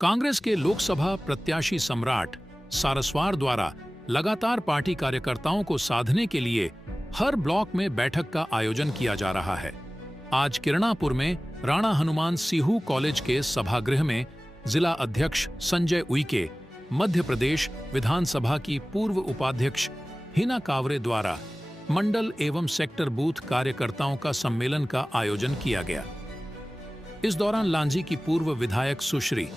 कांग्रेस के लोकसभा प्रत्याशी सम्राट सारस्वार द्वारा लगातार पार्टी कार्यकर्ताओं को साधने के लिए हर ब्लॉक में बैठक का आयोजन किया जा रहा है। आज किरणापुर में राणा हनुमान सिहू कॉलेज के सभागृह में जिला अध्यक्ष संजय उइके, मध्य प्रदेश विधानसभा की पूर्व उपाध्यक्ष हिना कावरे द्वारा मंडल एवं सेक्टर बूथ कार्यकर्ताओं का सम्मेलन का आयोजन किया गया। इस दौरान लांजी की पूर्व विधायक सुश्री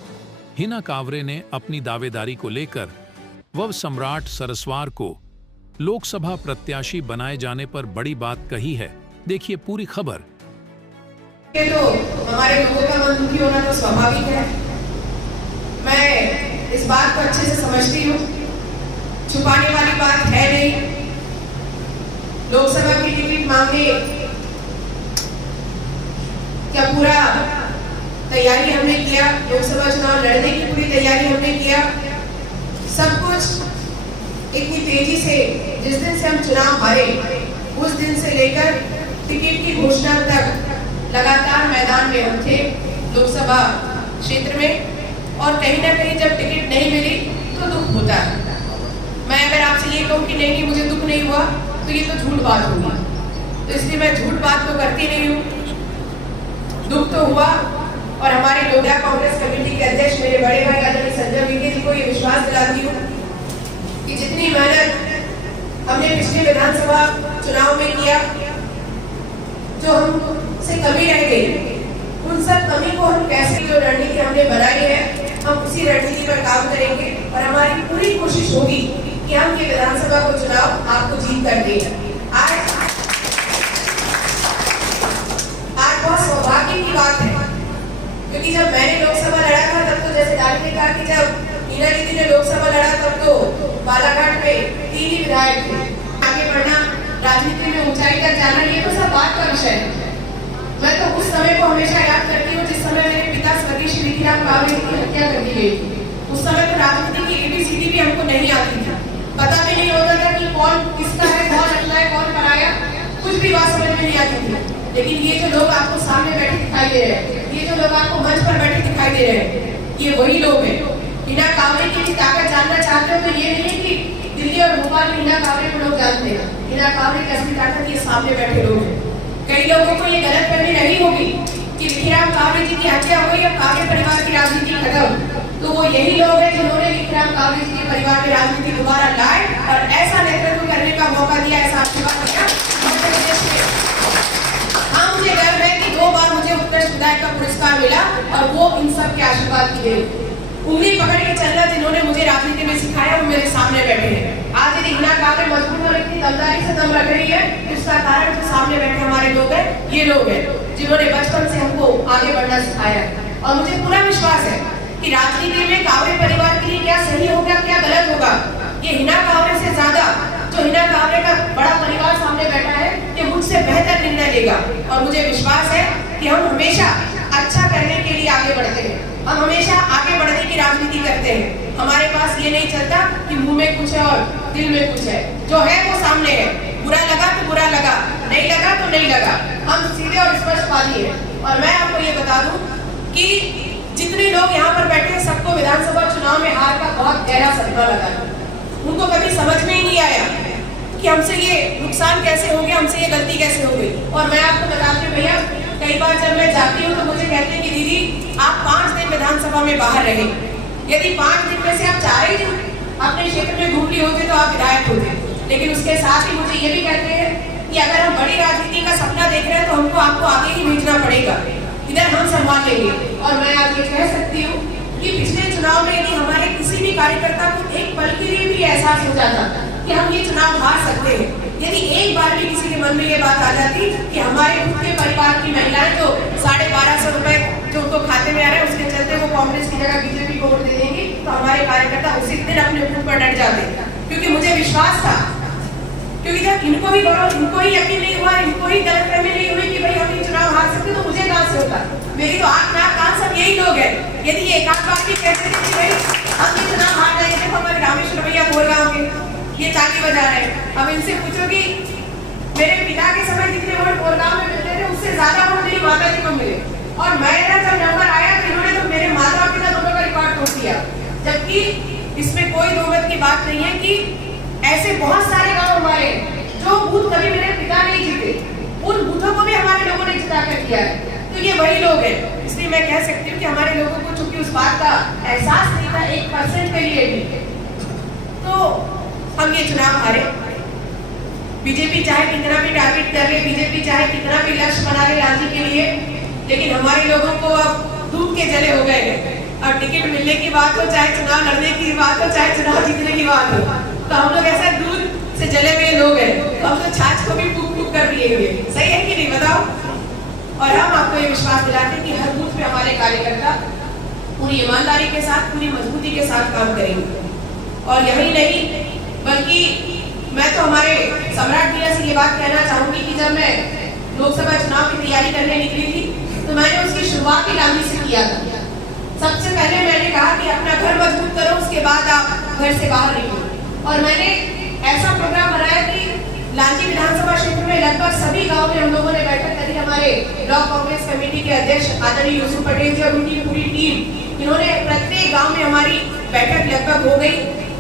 हिना कावरे ने अपनी दावेदारी को लेकर वह सम्राट सारस्वार को लोकसभा प्रत्याशी बनाए जाने पर बड़ी बात कही है। देखिए पूरी खबर। तो हमारे लोगों का मन दुखी होना तो स्वाभाविक है। मैं इस बात को अच्छे से समझती हूँ, छुपाने वाली बात है नहीं। लोकसभा की टिकट मांगे क्या पूरा तैयारी हमने किया, लोकसभा चुनाव लड़ने की पूरी तैयारी हमने किया। सब कुछ इतनी तेजी से जिस दिन से हम चुनाव हारे उस दिन से लेकर टिकट की घोषणा तक लगातार मैदान में हम थे लोकसभा क्षेत्र में। और कहीं ना कहीं जब टिकट नहीं मिली तो दुख होता है। मैं अगर आपसे ये कहूँ कि नहीं मुझे दुख नहीं हुआ तो ये तो झूठ बात होगी, तो इसलिए मैं झूठ बात तो करती नहीं हूँ। दुख तो हुआ और हमारे लोहिया कांग्रेस कमेटी के अध्यक्ष मेरे बड़े भाई आदरणीय संजय उइके जी को ये विश्वास दिलाती हूँ कि जितनी मेहनत हमने पिछले विधानसभा चुनाव में किया, जो हमसे कमी रह गई, उन सब कमी को हम कैसे, जो रणनीति हमने बनाई है हम उसी रणनीति पर काम करेंगे और हमारी पूरी कोशिश होगी कि हम ये विधानसभा को चुनाव आपको जीत कर दें। आज बहुत सौभाग्य की बात है क्योंकि जब मैंने लोकसभा लड़ा था तब तो जैसे डाली ने कहा कि जब हीना दीदी ने लोकसभा लड़ा तब तो बालाघाट पे 3 ही विधायक थे। आगे बढ़ना, राजनीति में ऊंचाई तक जाना, ये तो सब बात का विषय है। मैं तो उस समय को हमेशा याद करती हूँ जिस समय मेरे पिता स्वर्गीय श्री विधिराम कावरे की हत्या कर दी गई थी। उस समय तो राजनीति की ABCD भी हमको नहीं आती थी, पता भी नहीं होता था कि कौन किसका है, कौन अच्छा है, कौन पराया, कुछ भी बात समझ में नहीं आती थी। लेकिन ये जो लोग आपको सामने बैठे दिखाई दे रहे हैं, ये जो लोग आपको मंच पर बैठे दिखाई दे रहे हैं, ये वही लोग हैं। हिना कावरे की ताकत जानना चाहते हो तो ये नहीं है कि दिल्ली और भोपाल में हिना कावरे को लोग जानते हैं। हिना कावरे की असली ताकत ये सामने बैठे लोग हैं। कई लोगों को ये गलतफहमी रही होगी कि विधिराम कावरे जी की हत्या हो गई, अब कावरे परिवार की राजनीति खत्म, तो वो यही लोग हैं जिन्होंने विधिराम कावरे जी के परिवार में राजनीति दोबारा लाए और ऐसा नेतृत्व करने का मौका दिया, ऐसा आशीर्वाद दिया मध्य प्रदेश में। हाँ, मुझे गर्व है कि 2 बार मुझे उत्कृष्ट विधायक का पुरस्कार मिला और वो इन सब के आशीर्वाद की देन। उंगली पकड़ के चलना जिन्होंने मुझे राजनीति में सिखाया वो मेरे सामने बैठे हैं। आज यदि हिना कावरे मजबूत और इतनी दमदारी से दम रख रही है तो इसका कारण जो सामने बैठे हमारे लोग हैं, ये लोग हैं जिन्होंने बचपन से हमको आगे बढ़ना सिखाया है। और मुझे पूरा विश्वास है कि राजनीति में कावरे परिवार के लिए क्या सही होगा, क्या गलत होगा, ये हिना कावरे से ज्यादा जो हिना कावरे का बड़ा परिवार सामने बैठा है ये मुझसे बेहतर निर्णय लेगा। और मुझे विश्वास है कि हम हमेशा अच्छा करने के लिए आगे बढ़ते हैं, हम हमेशा आगे बढ़ने की राजनीति करते हैं। हमारे पास ये नहीं चलता कि मुंह में कुछ है और दिल में कुछ है, जो है वो सामने है। बुरा लगा तो बुरा लगा, नहीं लगा तो नहीं लगा, हम सीधे और स्पष्टवादी हैं। और मैं आपको ये बता दूं कि जितने लोग यहाँ पर बैठे हैं सबको विधानसभा चुनाव में हार का बहुत गहरा सदमा लगा है। उनको कभी समझ में ही नहीं आया कि हमसे ये नुकसान कैसे हो गया, हमसे ये गलती कैसे हो गई। और मैं आपको बताती हूँ भैया, कई बार जब मैं जाती हूँ तो मुझे कहते हैं कि दीदी आप 5 दिन विधानसभा में बाहर रहे, यदि 5 दिन में से आप 4 ही दिन अपने क्षेत्र में घूम लिए होते तो आप विधायक होते। लेकिन उसके साथ ही मुझे ये भी कहते हैं कि अगर हम बड़ी राजनीति का सपना देख रहे हैं तो हमको आपको आगे ही भेजना पड़ेगा, इधर हम संभाल लेंगे। और मैं आज ये कह सकती हूँ कि पिछले चुनाव में यदि हमारे किसी भी कार्यकर्ता को एक पल के लिए भी एहसास हो जाता कि हम ये चुनाव हार सकते हैं, यदि एक बार भी किसी के मन में ये बात आ जाती कि हमारे खुद के परिवार की महिलाएं जो 1250 रुपए जो उनको खाते में आ रहे हैं उसके चलते वो कांग्रेस की जगह बीजेपी को वोट दे देंगे, तो हमारे कार्यकर्ता उसी दिन अपने खुद पर डट जाते। क्योंकि मुझे विश्वास था, क्योंकि जब इनको ही यकीन नहीं हुआ, इनको ही गलतफहमी नहीं हुई कि भाई हम ये चुनाव हार सकते, तो मुझे कहां से होता। मेरी तो आंख नाक कान सब यही लोग हैं। यदि ये एक आध बार भी कहते थे कि भाई हम ये चुनाव हार जाएंगे तो हमारे रामेश्वर भैया बोल रहा होंगे ये ताली बजा रहे हैं। अब इनसे पूछो कि मेरे पिता के समय जितने वोट कोलगांव में मिलते थे उससे ज्यादा वोट मेरी माता जी को मिले। और मेरा जब नंबर आया तो इन्होंने तो मेरे माता पिता दोनों का रिकॉर्ड वोट दिया, जबकि इसमें कोई दो मत की बात नहीं है कि ऐसे बहुत सारे गांव हमारे जो बूथ कभी मेरे पिता नहीं जीते, उन बूथों को भी हमारे लोगों ने जिता कर किया है। तो ये वही लोग हैं, इसलिए मैं कह सकती हूँ कि हमारे लोगों को चूंकि उस बात का एहसास नहीं था 1% के लिए भी, तो हम ये चुनाव हारे। बीजेपी चाहे कितना भी टारगेट कर ले, बीजेपी चाहे कितना भी लक्ष्य बना ले रांची के लिए, लेकिन हमारे लोगों को अब डूब के जले हो गए हैं। और टिकट मिलने की बात हो, चाहे चुनाव लड़ने की बात हो, चाहे चुनाव जीतने की बात हो, तो हम लोग ऐसा दूध से जले हुए लोग हैं, तो हम लोग छाछ को भी फूक फूक कर पिएंगे। सही है कि नहीं, बताओ? और हम आपको ये विश्वास दिलाते हैं कि हर बूथ पे हमारे कार्यकर्ता पूरी ईमानदारी के साथ, पूरी मजबूती के साथ काम करेंगे। और यही नहीं, बल्कि मैं तो हमारे सम्राट भैया से ये बात कहना चाहूंगी कि जब मैं लोकसभा चुनाव की तैयारी करने निकली थी, तो मैंने उसकी शुरुआत ही लांजी से किया था। सबसे पहले मैंने कहा कि अपना घर मजबूत करो, उसके बाद आप घर से बाहर निकलो। और मैंने ऐसा प्रोग्राम बनाया कि लांजी विधानसभा क्षेत्र में लगभग सभी गाँव में हम लोगों ने बैठक करी। हमारे ब्लॉक कांग्रेस कमेटी के अध्यक्ष आदरणीय यूसुफ पटेल जी और उनकी पूरी टीम, इन्होंने प्रत्येक गाँव में हमारी बैठक लगभग हो गई।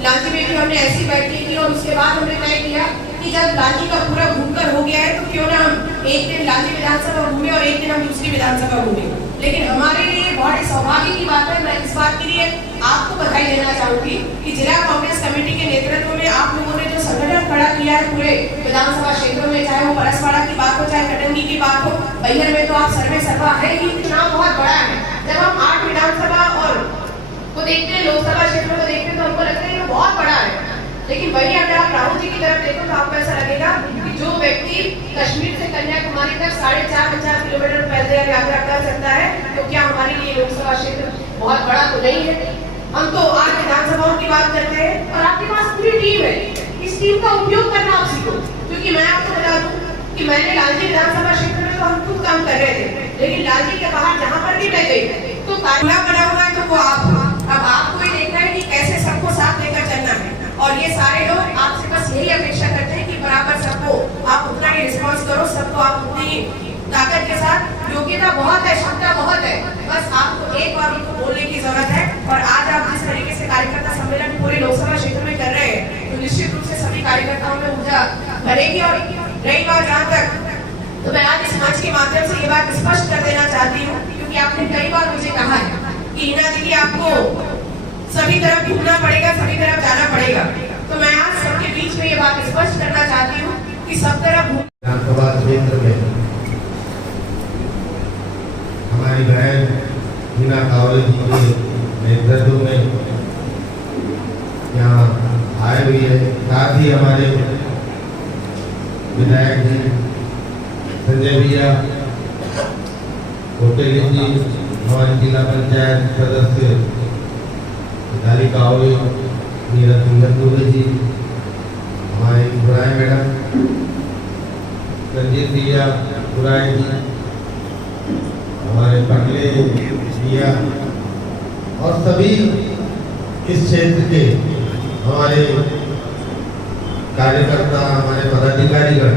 लांजी में भी हमने ऐसी बैठक की और उसके बाद हमने तय किया कि जब लांजी का पूरा घूमकर हो गया है, तो क्यों ना हम एक दिन लांजी विधानसभा घूमे और एक दिन हम दूसरी विधानसभा घूमे। लेकिन हमारे लिए बहुत ही सौभाग्य की बात है, मैं इस बात के लिए आपको बधाई देना चाहूंगी कि जिला कांग्रेस कमेटी के नेतृत्व में आप लोगों ने जो संगठन खड़ा किया है पूरे विधानसभा क्षेत्रों में, चाहे वो परसवाड़ा की बात हो, चाहे कटंगी की बात हो, बैहर में तो आप सर्वे सर्वा है ही। चुनाव बहुत बड़ा है, जब हम 8 विधानसभा और को देखते हैं, लोकसभा क्षेत्र को देखते हैं, तो हमको लगता है ये बहुत बड़ा है। लेकिन वही अगर आप राहुल जी की तरफ देखो तो आपको ऐसा लगेगा कि जो व्यक्ति कश्मीर से कन्याकुमारी तक 4.5 किलोमीटर पैदल यात्रा कर सकता है, तो क्या हमारे लिए लोकसभा क्षेत्र बहुत बड़ा तो नहीं है? हम तो 8 विधानसभाओं की बात करते हैं और आपके पास पूरी टीम है। इस टीम का उपयोग करना आप सीखो, क्योंकि मैं आपको बता दूं कि मैंने लांजी विधानसभा क्षेत्र में तो हम खुद काम कर रहे थे, लेकिन लांजी के बाहर जहाँ पर भी मैं गई तो काफिला बना हुआ है, तो वो आप हो। अब आपको ये देखना है कि कैसे सबको साथ लेकर चलना है। और ये सारे लोग आपसे बस यही अपेक्षा करते हैं कि बराबर सबको आप उतना ही रिस्पॉन्स करो, सबको आप उतनी ताकत के साथ। योग्यता बहुत है, क्षमता बहुत है, बस आपको एक बार उनको बोलने की जरूरत है। और आज आप जिस तरीके से कार्यकर्ता सम्मेलन पूरे लोकसभा क्षेत्र में कर रहे हैं, तो निश्चित रूप से सभी कार्यकर्ताओं में ऊर्जा भरेगी। और रही बात जहाँ तक, तो मैं आज इस मंच के माध्यम से ये बात स्पष्ट कर देना चाहती हूँ, क्योंकि आपने कई बार मुझे कहा है कि हिना दीदी आपको सभी तरफ घूमना पड़ेगा, सभी तरफ जाना पड़ेगा। तो मैं आज सबके बीच में ये बात स्पष्ट करना चाहती हूँ कि सब तरफ विधानसभा क्षेत्र में हमारी बहन हिना कावरे जी के नेतृत्व में यहाँ आए हुई है। साथ ही हमारे विधायक जी संजय भैया, कोटेली जी, हमारी जिला पंचायत सदस्य दारी कावरे, मीरा सिंगरपुरे जी, हमारे बुराई मैडम, रंजीत भैया बुराई जी, हमारे पगले भैया और सभी इस क्षेत्र के हमारे कार्यकर्ता, हमारे पदाधिकारीगण,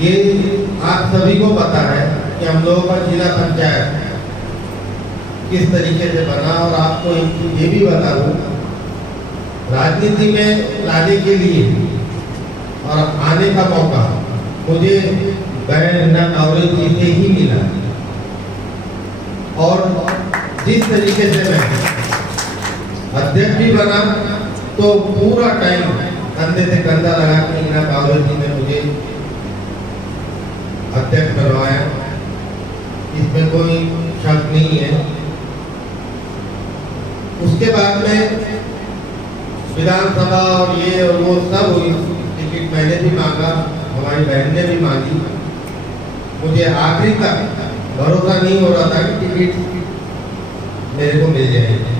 ये आप सभी को पता है कि हम लोगों का जिला पंचायत किस तरीके से बना। और आपको ये भी बता दूं, राजनीति में लाने के लिए और आने का मौका मुझे बहन हिना कावरे जी से ही मिला। और जिस तरीके से मैं अध्यक्ष भी बना, तो पूरा टाइम कंधे से कंधा लगा के हिना कावरे जी ने मुझे अध्यक्ष बनवाया, इसमें कोई शक नहीं है। उसके बाद में विधानसभा और ये और वो सब हुई, टिकट मैंने भी मांगा, हमारी बहन ने भी मांगी। मुझे आखिरी तक भरोसा नहीं हो रहा था कि टिकट मेरे को मिल जाएगी।